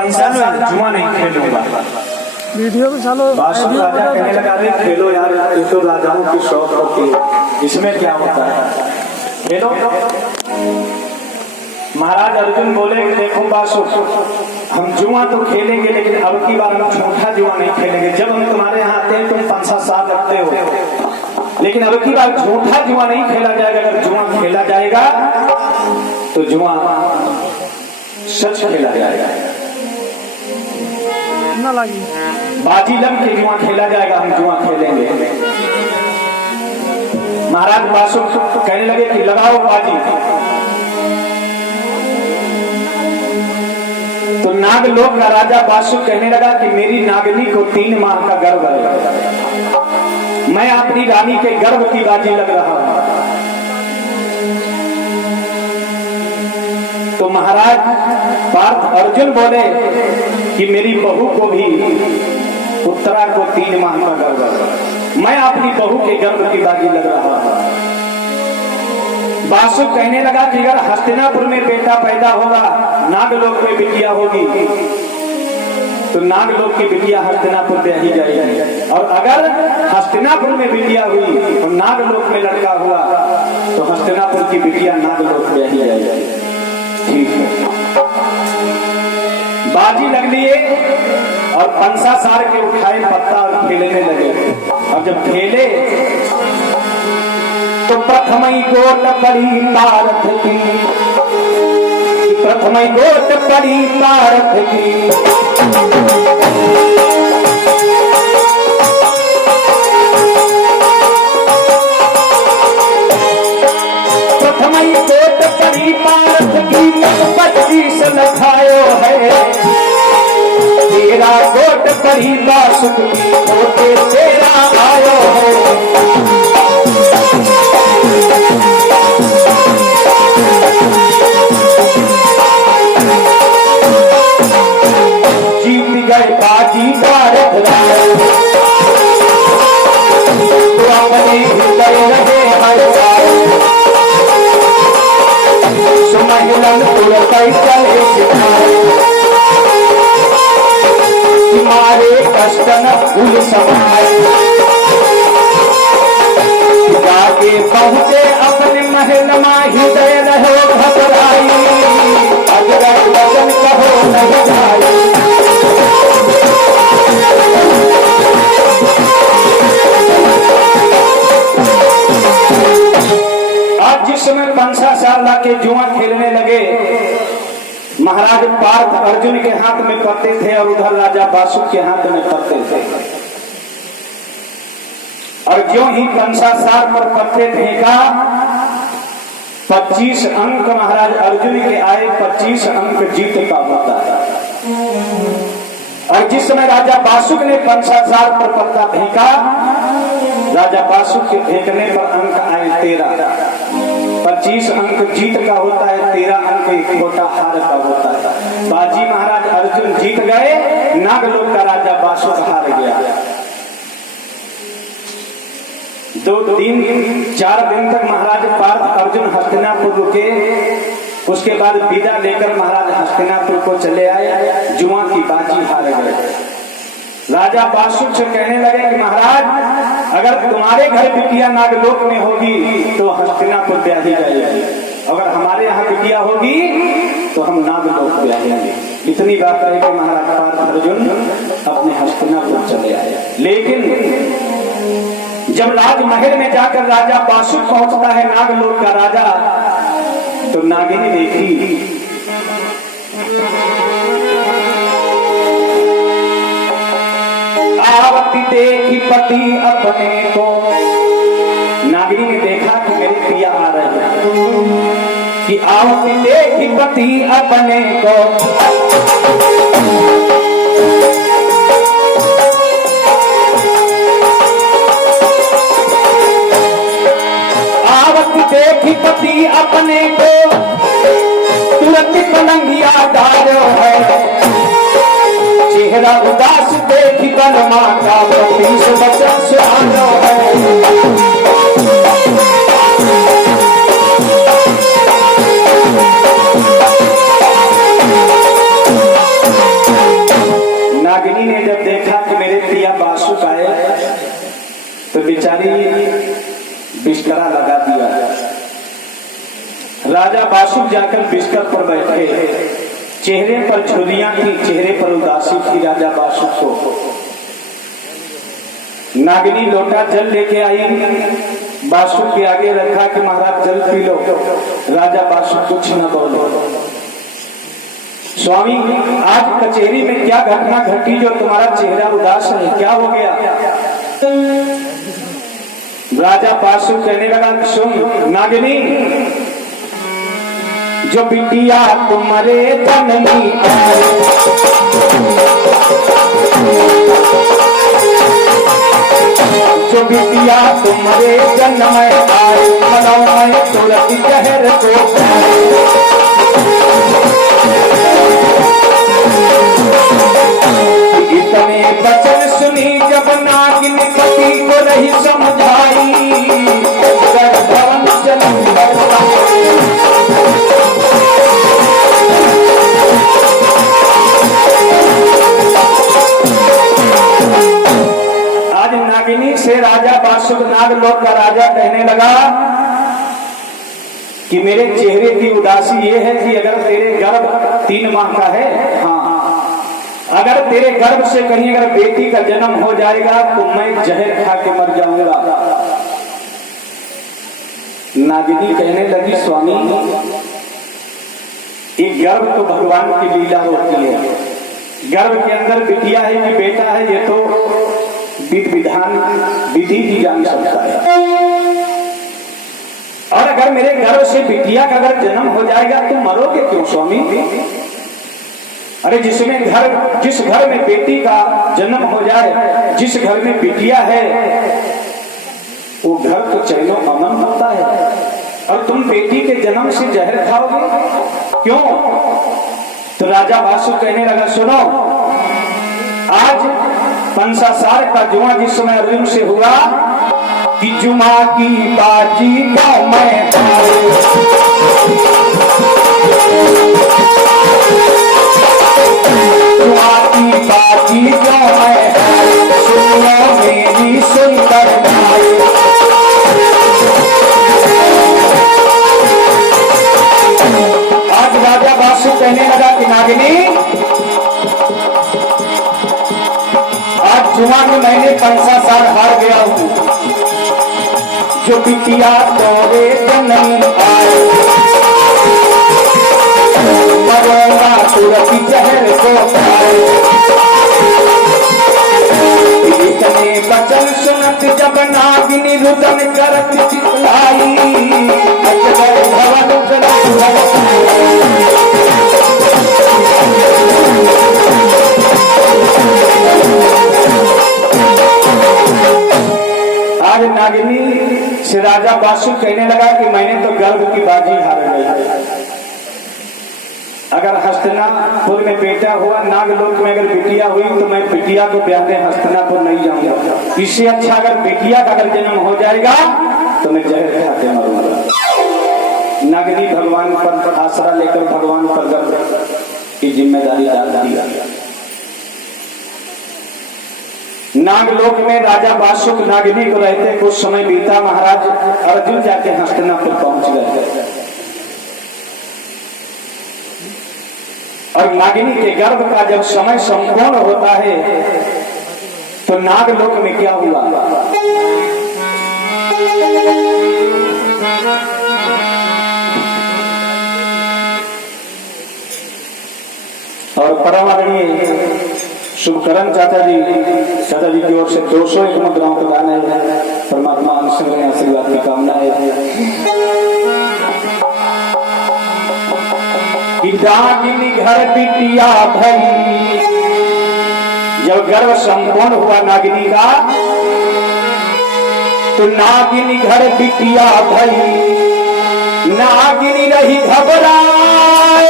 5-7 साल जुआ नहीं खेलूंगा। वीडियो में चलो। बासुक राजा कहने लगा, अरे खेलो यार, ये तो राजाओं की शौक होती है, इसमें क्या होता है, खेलो। महाराज अर्जुन बोले, देखो बासुक, हम जुआ तो खेलेंगे लेकिन अब की बार हम झूठा जुआ नहीं खेलेंगे। जब हम तुम्हारे यहाँ आते हैं तुम 5-7 साल रखते हो, लेकिन अब की बार झूठा जुआ नहीं खेला जाएगा। अगर जुआ खेला जाएगा तो जुआ सच खेला जाएगा, ना लगी बाजी लग के जुआ खेला जाएगा, हम जुआ खेलेंगे। महाराज बासुक कहने लगे कि लगाओ बाजी। तो नागलोक का राजा बासुक कहने लगा कि मेरी नागनी को 3 माह का गर्भ है, मैं अपनी रानी के गर्भ की बाजी लग रहा हूं। तो महाराज पार्थ अर्जुन बोले कि मेरी बहू को भी, उत्तरा को 3 माह का गर्भ है, मैं अपनी बहू के गर्भ की बाजी लग रहा हूं। बासुक कहने लगा कि अगर हस्तिनापुर में बेटा पैदा होगा, नागलोक में बिटिया होगी, तो नागलोक की बिटिया हस्तिनापुर ब्याही जाएगी, और अगर हस्तिनापुर में बिटिया हुई और नागलोक में लड़का हुआ तो हस्तिनापुर की बिटिया नागलोक ब्याही जाएगी। ठीक है, बाजी लग लिए और 5 साल के उठाए पत्ता और खेलने लगे। और जब खेले तो प्रथमई गोट पड़ी पारथ की, प्रथमई गोट पड़ी पारथ की, प्रथमई गोट पड़ी पारथ की, 25 लखायो है, तेरा गोट पड़ी बासुक की, गोटे तेरा आयो है। जीत गए बाजी भारत राय, तो अपने हृदय रहे हर साल, सुमहिलन पुरपै चले सिखाए, तुम्हारे कष्ट न भूल समाए, जाके पहुंचे अपने महल में, हृदय रहो घबराई, अगर वचन कहो नहीं जाए। आज जिस समय 5 साल के जुआ खेलने लगे, महाराज पार्थ अर्जुन के हाथ में पत्ते थे और उधर राजा बासुक के हाथ में पत्ते थे, और ज्यों ही 5 साल पर पत्ते फेंका, 25 अंक महाराज अर्जुन के आए, 25 अंक जीत का होता है। और जिस समय राजा बासुक ने 5 साल पर पत्ता फेंका, राजा बासुक के फेंकने पर अंक आए 13। 25 अंक जीत का होता है, 13 अंक एक छोटा हार का होता है। बाजी महाराज अर्जुन जीत गए, नागलोक का राजा बासुक हार गया। 4 दिन तक महाराज पार्थ अर्जुन हस्तिनापुर रुके, उसके बाद विदा लेकर महाराज हस्तिनापुर को चले आए, जुआ की बाजी हार गए। राजा बासुक से कहने लगे कि महाराज अगर तुम्हारे घर बिटिया नागलोक में होगी तो हस्तिनापुर ब्याही जाएगी, अगर हमारे यहाँ बिटिया होगी तो हम नागलोक ब्याहेंगे। इतनी बात है कि महाराज पार्थ अर्जुन अपने हस्तिनापुर चले आए। लेकिन जब राजमहल में जाकर राजा बासुक पहुंचता है, नागलोक का राजा, तो नागिनी देखी, आवती देखी पति अपने को, नागिनी ने देखा कि मेरे प्रिया आ रहे हैं, कि आवती देखी पति अपने को, देखी पति अपने को, तुरंत पलंगिया डालो है, चेहरा उदास देखी बलमा का, 25 बचन सुहानो है। बिस्तरा लगा दिया। राजा बासुक जाकर बिस्तर पर बैठे, चेहरे पर झुर्रियां थी, चेहरे पर उदासी थी राजा बासुक को। नागिनी लोटा जल लेके आई, बासुक के आगे रखा कि महाराज जल पी लो। राजा बासुक कुछ न बोलो। स्वामी, आज कचहरी में क्या घटना घटी जो तुम्हारा चेहरा उदास है, क्या हो गया? राजा बासुक कहने लगा, सुन नागिनी, जो बिटिया तुम्हारे जननी आए, जो बिटिया तुम्हारे जन्म आए, मनोमय तुरंत जहर को इतने बचन सुनी जब नागिन पति को नहीं समझाई, भवन जन्म आज नागिनी से राजा बासुक नागलोक का राजा कहने लगा कि मेरे चेहरे की उदासी ये है कि अगर तेरे गर्भ 3 माह का है, हाँ, अगर तेरे गर्भ से कहीं अगर बेटी का जन्म हो जाएगा तो मैं जहर खा के मर जाऊंगा। नागिनी कहने लगी, स्वामी, एक गर्भ तो भगवान की लीला होती है, गर्भ के अंदर बिटिया है कि बेटा है ये तो विधि विधान विधि ही जान सकता है। और अगर मेरे गर्भ से बिटिया का अगर जन्म हो जाएगा तो मरोगे क्यों स्वामी? अरे जिस घर में बेटी का जन्म हो जाए, जिस घर में बिटिया है, वो घर तो चैनो अमन होता है, और तुम बेटी के जन्म से जहर खाओगे क्यों? तो राजा बासु कहने लगा, सुनो, आज पंसासार का जुआ जिस समय अर्जुन से हुआ कि जुमा की बाजी गाँव में जुमा की बाजी गाँव में सुनो मेरी सुंदर भाई। आज राजा बासु कहने लगा कि नागिनी, आज जुआ में मैंने पंसासार हार गया हूँ, जो बिटिया तोरे नहीं आए, मरूंगा तुरंत जहर को खाए। इतने बचन सुनत जब नागिनी रुदन करत चिल्लाई, अजगर भवन आज नागिनी से राजा बासु कहने लगा कि मैंने तो गर्भ की बाजी हार गई। अगर हस्तिनापुर में बेटा हुआ, नागलोक में अगर बिटिया हुई तो मैं बिटिया को ब्याहने हस्तिनापुर नहीं जाऊंगा। इससे अच्छा अगर बिटिया का अगर जन्म हो जाएगा तो मैं जहर खाते मरूंगा। नागिनी भगवान पर आसरा लेकर भगवान पर गर्भ की जिम्मेदारी डाल दी। नागलोक में राजा बासुक नागिनी को रहते कुछ समय बीता, महाराज अर्जुन जाके हस्तिनापुर पहुंच गए और नागिनी के गर्भ का जब समय संपूर्ण होता है तो नागलोक में क्या हुआ? और परम आदरणीय शुभकरण चाचा जी की ओर से 201 मुद्राओं का दान है। परमात्मा अनुसंग आशीर्वाद की कामना है। नागिनी घर बिटिया भई, जब गर्भ संपूर्ण हुआ नागिनी का तो नागिनी घर बिटिया भई, नागिनी रही घबराए,